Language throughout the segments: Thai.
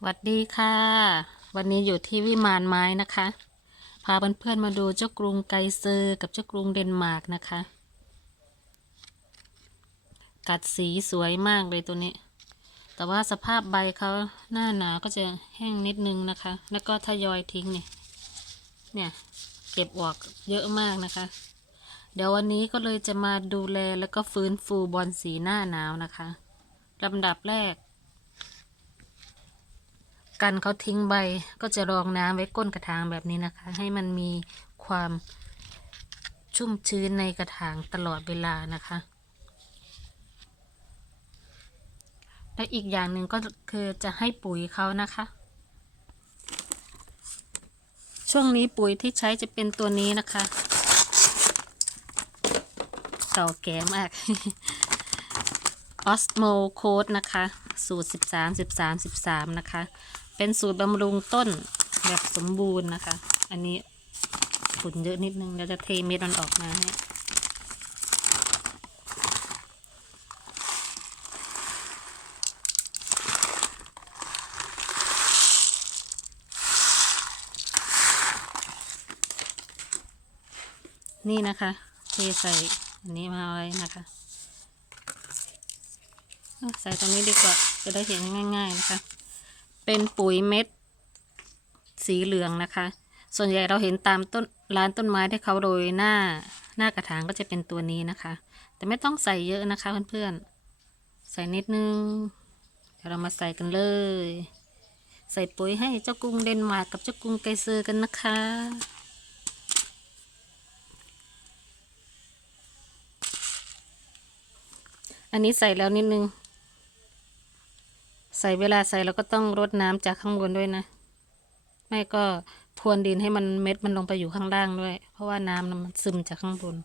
สวัสดีค่ะ วันนี้อยู่ที่วิมานไม้นะคะ พาเพื่อนๆมาดูเจ้ากรุงไกเซอร์กับเจ้ากรุงเดนมาร์กนะคะ กัดสีสวยมากเลยตัวนี้ แต่ว่าสภาพใบเขาหน้าหนาวก็จะแห้งนิดนึงนะคะ แล้วก็ทยอยทิ้งเนี่ยเนี่ยเก็บออกเยอะมากนะคะ เดี๋ยววันนี้ก็เลยจะมาดูแลแล้วก็ฟื้นฟูบอลสีหน้าหนาวนะคะลำดับแรก กันเขาทิ้งใบก็จะรองน้ำไว้ก้นกระถางแบบนี้นะคะ ให้มันมีความชุ่มชื้นในกระถางตลอดเวลานะคะ และอีกอย่างหนึ่งก็คือจะให้ปุ๋ยเขานะคะ ช่วงนี้ปุ๋ยที่ใช้จะเป็นตัวนี้นะคะเก่าแก่มากออสโมโคดนะคะ สูตร 13 13 13 นะคะ เป็นสูตรบำรุงต้นแบบสมบูรณ์นะคะ อันนี้ฝุ่นเยอะนิดนึงเราจะเทเม็ดมันออกมาให้นี่นะคะเทใส่อันนี้มาไว้นะคะใส่ตรงนี้ดีกว่าจะได้เห็นง่าย ๆ นะคะ เป็นปุ๋ยเม็ด สีเหลืองนะคะ ส่วนใหญ่เราเห็นตามต้นร้านต้นไม้ที่เขาโรยหน้าหน้ากระถางก็จะเป็นตัวนี้นะคะ แต่ไม่ต้องใส่เยอะนะคะเพื่อนๆ ใส่นิดนึง เดี๋ยวเรามาใส่กันเลย ใส่ปุ๋ยให้เจ้ากรุงเดนมาร์กกับเจ้ากรุงไกเซอร์กันนะคะอันนี้ใส่แล้วนิดนึง ใส่เวลาใส่เราก็ต้องรดน้ำจากข้างบนด้วยนะ ไม่ก็พรวนดินให้มันเม็ดมันลงไปอยู่ข้างล่างด้วย เพราะว่าน้ำมันซึมจากข้างบน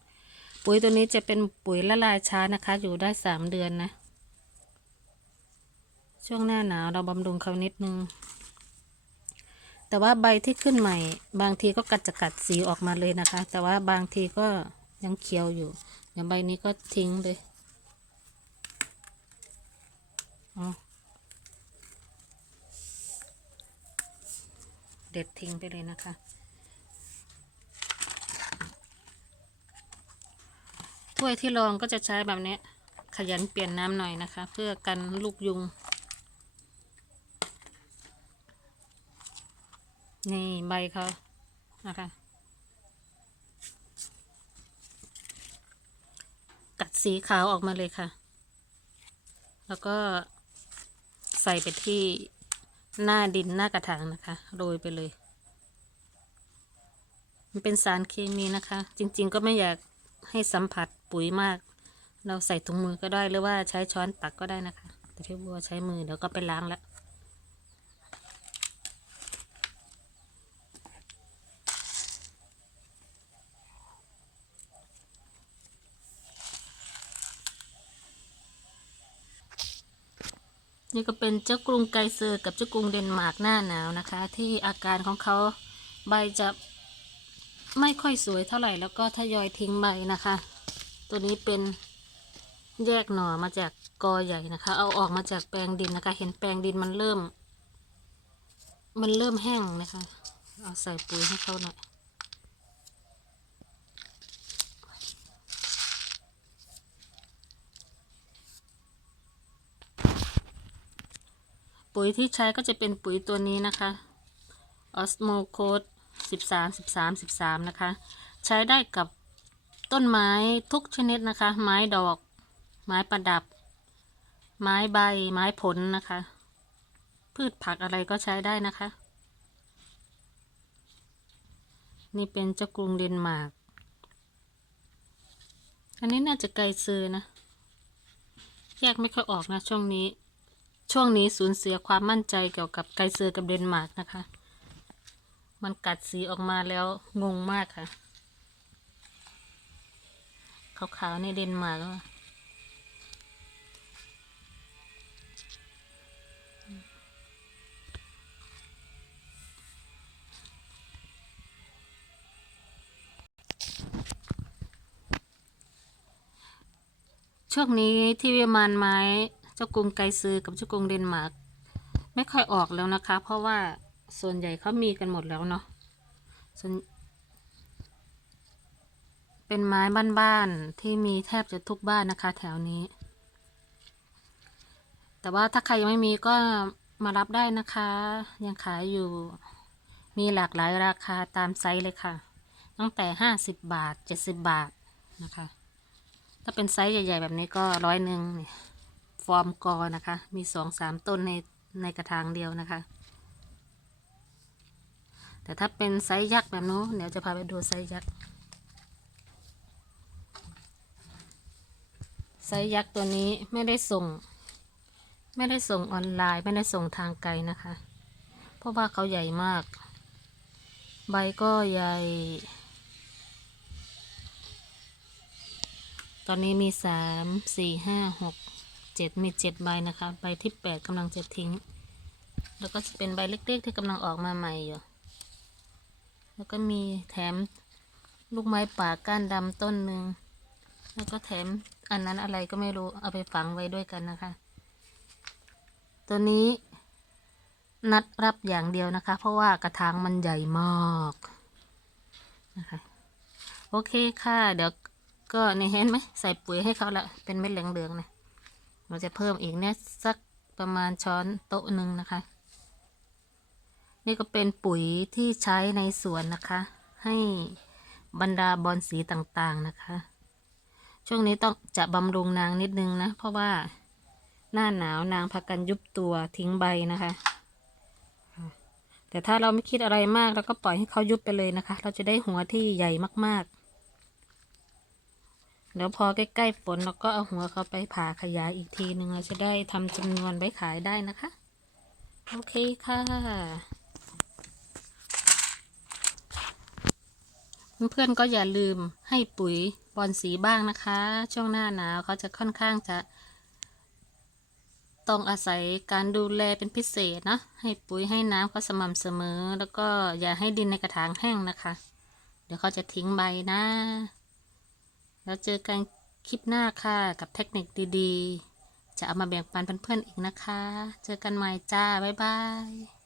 ปุ๋ยตัวนี้จะเป็นปุ๋ยละลายช้านะคะ อยู่ได้สามเดือนนะ ช่วงหน้าหนาวเราบำรุงเขานิดนึง แต่ว่าใบที่ขึ้นใหม่ บางทีก็กัดจะกัดสีออกมาเลยนะคะ แต่ว่าบางทีก็ยังเขียวอยู่อย่างใบนี้ก็ทิ้งเลยอ๋อ เด็ดทิ้งไปเลยนะคะ ถ้วยที่รองก็จะใช้แบบนี้ ขยันเปลี่ยนน้ำหน่อยนะคะ เพื่อกันลูกยุง นี่ใบเขานะคะกัดสีขาวออกมาเลยค่ะ แล้วก็ใส่ไปที่ หน้าดินหน้ากระถางนะคะ โรยไปเลย มันเป็นสารเคมีนะคะ จริงๆก็ไม่อยากให้สัมผัสปุ๋ยมาก เราใส่ถุงมือก็ได้หรือว่าใช้ช้อนตักก็ได้นะคะ แต่พี่บัวใช้มือเดี๋ยวก็ไปล้างแล้ว นี่ก็เป็นเจ้ากรุงไกเซอร์กับเจ้ากรุงเดนมาร์กหน้าหนาวนะคะ ที่อาการของเขาใบจะไม่ค่อยสวยเท่าไหร่แล้วก็ทยอยทิ้งใบนะคะ ตัวนี้เป็นแยกหน่อมาจากกอใหญ่นะคะ เอาออกมาจากแปลงดินนะคะ เห็นแปลงดินมันเริ่ม มันเริ่มแห้งนะคะ เอาใส่ปุ๋ยให้เขาหน่อย ปุ๋ยที่ใช้ก็จะเป็นปุ๋ยตัวนี้นะคะ Osmo Code 13 13 13 นะคะ ใช้ได้กับต้นไม้ทุกชนิดนะคะ ไม้ดอก ไม้ประดับ ไม้ใบ ไม้ผลนะคะ พืชผักอะไรก็ใช้ได้นะคะ นี่เป็นเจ้ากรุงเดนมาร์ก อันนี้น่าจะไกลซื้อนะ แยกไม่ค่อยออกนะช่วงนี้ ช่วงนี้สูญเสียความมั่นใจเกี่ยวกับไกเซอร์กับเดนมาร์กนะคะ มันกัดสีออกมาแล้วงงมากค่ะ ขาวๆในเดนมาร์กช่วงนี้ที่วิมานไม้ จ้ากรุงไกซือกับเจ้ากรุงเดนมาร์กไม่ค่อยออกแล้วนะคะ เพราะว่าส่วนใหญ่เขามีกันหมดแล้วเนาะส่วนเป็นไม้บ้านๆที่มีแทบจะทุกบ้านนะคะ แถวนี้ แต่ว่าถ้าใครยังไม่มีก็มารับได้นะคะ ยังขายอยู่มีหลากหลายราคาตามไซส์เลยค่ะ ตั้งแต่ห้าสิบบาทเจ็ดสิบบาทนะคะ ถ้าเป็นไซส์ใหญ่ ๆ แบบนี้ก็ร้อยหนึ่งเนี่ย ฟอร์มกอนะคะ มีสองสามต้นในในกระถางเดียวนะคะ แต่ถ้าเป็นไซส์ยักษ์แบบนู้นเดี๋ยวจะพาไปดูไซส์ยักษ์ไซส์ยักษ์ตัวนี้ไม่ได้ส่ง ไม่ได้ส่งออนไลน์ ไม่ได้ส่งทางไกลนะคะ เพราะว่าเขาใหญ่มาก ใบก็ใหญ่ ตอนนี้มีสามสี่ห้าหก เจ็ดมีเจ็ดใบนะคะ ใบที่แปดกำลังจะทิ้ง แล้วก็จะเป็นใบเล็กๆ ที่กำลังออกมาใหม่อยู่ แล้วก็มีแถมลูกไม้ป่าก้านดำต้นหนึ่ง แล้วก็แถมอันนั้นอะไรก็ไม่รู้ เอาไปฝังไว้ด้วยกันนะคะ ตัวนี้นัดรับอย่างเดียวนะคะ เพราะว่ากระถางมันใหญ่มากนะคะโอเคค่ะ เดี๋ยวก็ในเห็นไหมใส่ปุ๋ยให้เขาละเป็นเม็ดเหลืองๆเนี่ย เราจะเพิ่มอีกเนี่ยสักประมาณช้อนโต๊ะหนึ่งนะคะ นี่ก็เป็นปุ๋ยที่ใช้ในสวนนะคะ ให้บรรดาบอนสีต่างๆนะคะ ช่วงนี้ต้องจะบำรุงนางนิดนึงนะ เพราะว่าหน้าหนาวนางพากันยุบตัวทิ้งใบนะคะ แต่ถ้าเราไม่คิดอะไรมากเราก็ปล่อยให้เขายุบไปเลยนะคะ เราจะได้หัวที่ใหญ่มากๆ แล้วพอใกล้ๆฝนเราก็เอาหัวเขาไปผ่าขยายอีกทีหนึ่งเราจะได้ทำจำนวนไว้ขายได้นะคะ โอเคค่ะ เพื่อนๆก็อย่าลืมให้ปุ๋ยบอนสีบ้างนะคะ ช่วงหน้าหนาวเขาจะค่อนข้างจะ ต้องอาศัยการดูแลเป็นพิเศษนะให้ปุ๋ยให้น้ำเขาสม่ำเสมอ แล้วก็อย่าให้ดินในกระถางแห้งนะคะ เดี๋ยวเขาจะทิ้งใบนะ แล้วเจอกันคลิปหน้าค่ะ กับเทคนิคดีๆ จะเอามาแบ่งปันเพื่อนๆอีกนะคะ เจอกันใหม่จ้า บ๊ายบาย